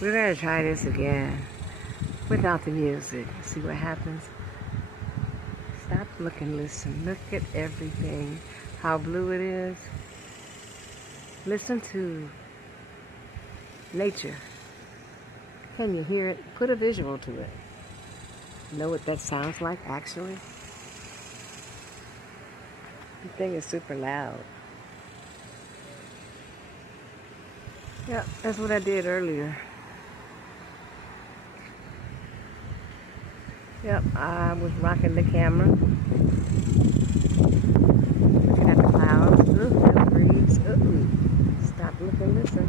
We're gonna try this again without the music. See what happens. Stop, look, and listen. Look at everything. How blue it is. Listen to nature. Can you hear it? Put a visual to it. Know what that sounds like actually? The thing is super loud. Yeah, that's what I did earlier. Yep, I was rocking the camera. Looking at the clouds. Ooh, the breeze. Ooh. Stop, look, and listen.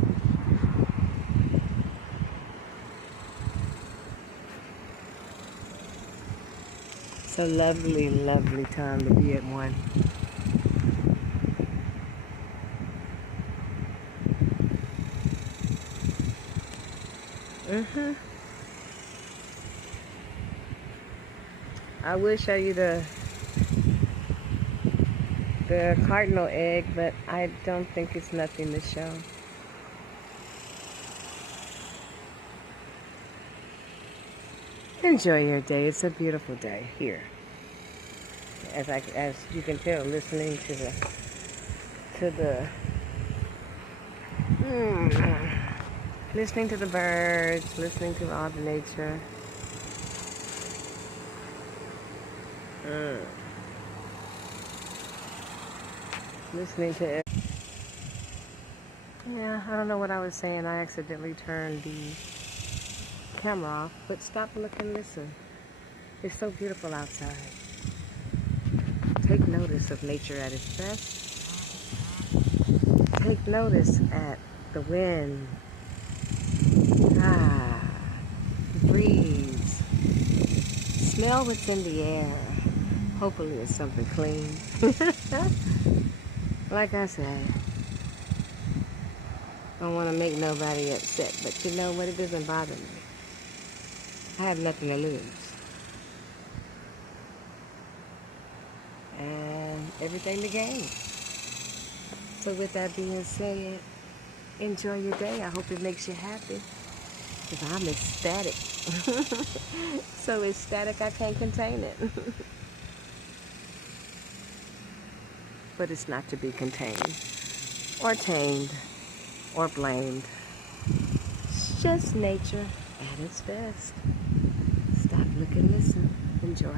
It's a lovely, lovely time to be at one. I would show you the cardinal egg, but I don't think it's nothing to show. Enjoy your day. It's a beautiful day here. As you can tell, listening to listening to the birds, listening to all the nature. Listening to it. Yeah, I don't know what I was saying. I accidentally turned the camera off, but stop, look, and listen. It's so beautiful outside. Take notice of nature at its best. Take notice at the wind. The breeze. Smell what's in the air. Hopefully it's something clean. Like I said, I don't want to make nobody upset, but you know what? It doesn't bother me. I have nothing to lose. And everything to gain. So with that being said, enjoy your day. I hope it makes you happy. Because I'm ecstatic. So ecstatic I can't contain it. But it's not to be contained, or tamed, or blamed. It's just nature at its best. Stop, look, and listen. Enjoy.